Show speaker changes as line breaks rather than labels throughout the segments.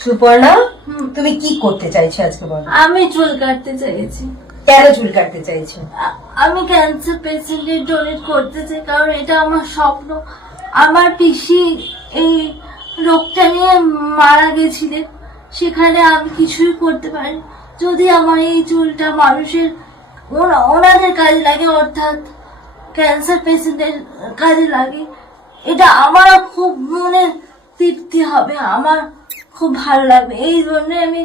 সুপর্ণা তুমি কি করতে চাইছো আজকে বলো?
আমি চুল কাটতে চাইছি।
কেন চুল কাটতে চাইছো?
আমি ক্যান্সার পেশেন্টের ডোনেট করতে চাই কারণ এটা আমার স্বপ্ন। আমার পিসি এই রোগটা নিয়ে মারা গেছিলেন সেখানে আমি কিছুই করতে পারি যদি আমার এই চুলটা মানুষের ওনা- ওনাদের কাজে লাগে অর্থাৎ ক্যান্সার পেশেন্টের কাজে লাগে এটা আমার খুব মনে তৃপ্তি হবে আমার খুব ভালো লাগবে। এই জন্য আমি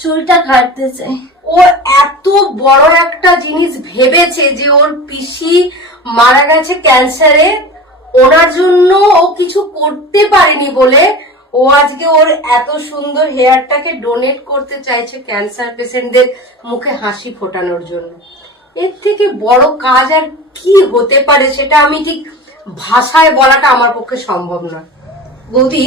চুলটা কাটতে চাই।
ও এত বড় একটা জিনিস ভেবেছে যে ওর পিসি মারা গেছে ক্যান্সারে, ওনার জন্য ও কিছু করতে পারেনি বলে ও আজকে ওর এত সুন্দর হেয়ারটাকে ডোনেট করতে চাইছে ক্যান্সার পেশেন্টদের মুখে হাসি ফোটানোর জন্য। এর থেকে বড় কাজ আর কি হতে পারে সেটা আমি ঠিক ভাষায় বলাটা আমার পক্ষে সম্ভব নয়। বৌদি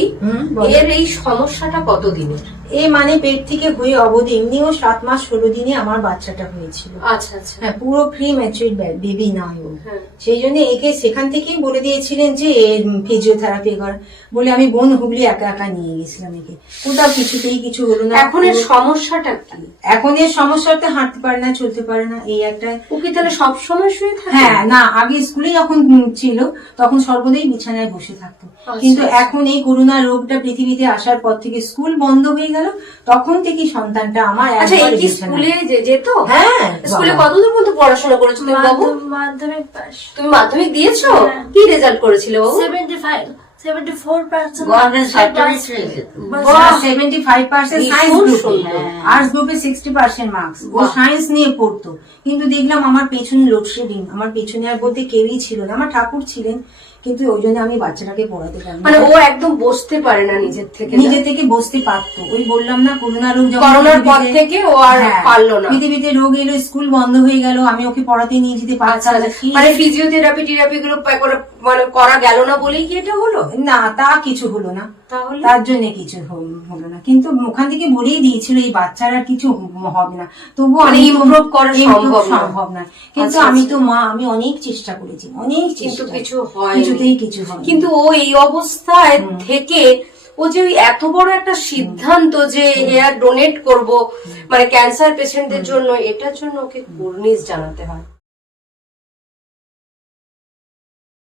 এর এই সমস্যাটা কতদিনের?
এ মানে পেট থেকে হয়ে অবধি এমনিও সাত মাস ষোলো দিনে আমার বাচ্চাটা হয়েছিল।
আচ্ছা আচ্ছা।
হ্যাঁ পুরো প্রি ম্যাচুইড বেবি নয় ও।
হ্যাঁ।
সেই জন্য একে সেখান থেকেই বলে দিয়েছিলেন যে ফিজিওথেরাপি কর। বলে আমি বোন হুগলি একা একা নিয়ে গেছিলাম একে। কোথাও কিছুতেই কিছু হলো না।
এখন এর সমস্যাটা কি?
এখন এর সমস্যাতে হাঁটতে পারে না চলতে পারে না এই একটা
ও কি তাহলে সবসময় শুয়ে থাকে?
হ্যাঁ না আগে স্কুলে যখন ছিল তখন সর্বদাই বিছানায় বসে থাকতো। কিন্তু
আচ্ছা।
এখন এই করোনা রোগটা পৃথিবীতে আসার পর থেকে স্কুল বন্ধ হয়ে গেল তখন থেকে সন্তানটা আমার
আচ্ছা এই কি স্কুলে যেত?
হ্যাঁ
স্কুলে কতদূর পর্যন্ত পড়াশোনা করেছ তুমি বাবু?
মাধ্যমিক পাস
তুমি মাধ্যমিক দিয়েছ?
হ্যাঁ।
কি রেজাল্ট করেছিল
75 কিন্তু দেখলাম আমার পেছনে লোডশেডিং। আমার পেছনে আর বলতে কেউই ছিল না। আমার ঠাকুর ছিলেন। কিন্তু ওই জন্য আমি বাচ্চাটাকে পড়াতে পারি
মানে ও একদম বসতে পারে না নিজের থেকে
নিজে থেকে বসতে পারতো। ওই বললাম না করোনা রোগ
করোনার পর থেকে ও আর
হ্যাঁ,
পারল না।
পৃথিবীতে রোগ এলো স্কুল বন্ধ হয়ে গেল আমি ওকে পড়াতে নিয়ে যেতে
আচ্ছা
না।
আচ্ছা। মানে ফিজিওথেরাপি টেরাপি গুলো মানে করা গেল না বলেই কি এটা হলো?
না তা কিছু হলো না।
তাহলে?
তার জন্য কিছু হল- না। কিন্তু ওখান থেকে বলেই দিয়েছিল এই বাচ্চার আর কিছু হবে না। তবুও
মানে
আমি তো-
করা সম্ভব না।
সম্ভব না। কিন্তু
আচ্ছা,
আমি
আচ্ছা।
তো মা আমি অনেক চেষ্টা করেছি অনেক চেষ্টা।
কিছু হয়
কিছুতেই কিছু হয়
কিন্তু ও এই অবস্থায় থেকে ও যে এত বড় একটা সিদ্ধান্ত যে হেয়ার ডোনেট করব মানে ক্যান্সার পেশেন্টদের জন্য এটার জন্য ওকে কুর্নিশ জানাতে হয়।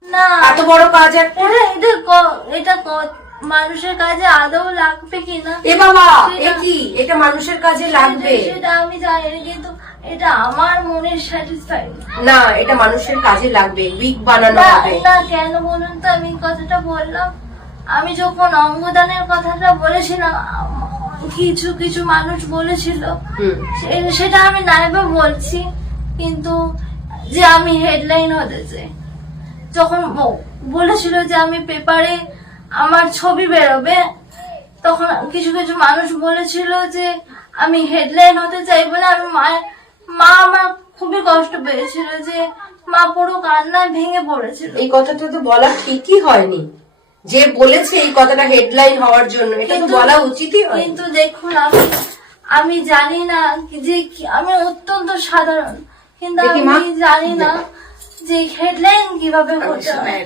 না।
এত বড় কাজ একটা
এটা এটা ক- এটা ক- মানুষের কাজে আদৌ লাগবে কিনা?
এ বাবা এ কি? এটা মানুষের কাজে লাগবে।
সেটা- সেটা আমি জানি না, কিন্তু এটা আমার মনের স্যাটিসফাই
না এটা মানুষের কাজে লাগবে উইক বানানো
না
হবে।
না কেন বলুন তো আমি কথাটা বললাম। আমি যখন অঙ্গদানের কথাটা বলেছিলাম আম- কিছু কিছু মানুষ বলেছিল।
হুম।
সে- সেটা আমি নাইবা বলছি কিন্তু যে আমি হেডলাইন হতে চাই। যখন বলেছিল যে আমি পেপারে আমার ছবি বেরোবে তখন কিছু কিছু মানুষ বলেছিল যে আমি হেডলাইন হতে চাই বলে আমি মায়ের মা আমার খুবই কষ্ট পেয়েছিল যে মা পুরো কান্নায় ভেঙে পড়েছিল।
এই কথাটা তো বলা ঠিকই হয়নি। যে বলেছে এই কথাটা হেডলাইন হওয়ার জন্য এটা তো বলা উচিতই হয়
কিন্তু দেখুন আমি আমি জানি না যে আমি অত্যন্ত সাধারণ। কিন্তু আমি জানি না যে হেডলাইন কীভাবে হতে হয়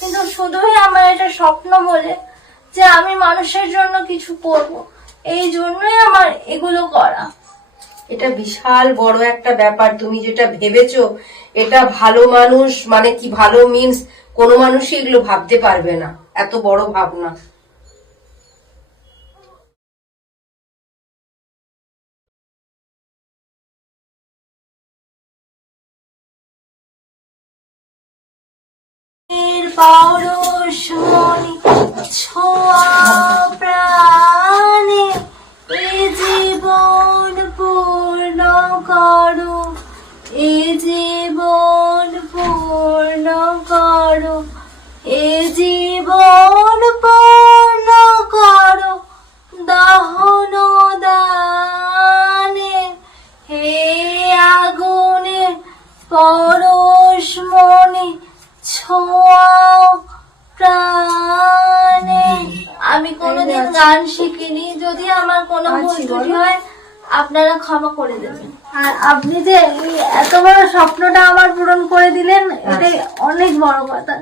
কিন্তু শুধুই আমার এটা স্বপ্ন বলে যে আমি মানুষের জন্য কিছু করব। এই জন্যই আমার এগুলো করা।
এটা বিশাল বড় একটা ব্যাপার তুমি যেটা ভেবেছো এটা ভালো মানুষ মানে কি ভালো মিন্স কোনো মানুষই এগুলো ভাবতে পারবে না। এত বড় ভাবনা।
পরশ মনি ছোঁয়া এ জীবন পূর্ণ করো, এ জীবন পূর্ণ করো, এ জীবন পূর্ণ করো, দহন দানে হে আগুনে পরশ মনে প্রাণে। আমি কোনোদিন গান শিখিনি। যদি আমার কোনো ভুল ত্রুটি হয় আপনারা ক্ষমা করে দেবেন। আর আপনি যে এত বড় স্বপ্নটা আমার পূরণ করে দিলেন এটাই অনেক বড় কথা।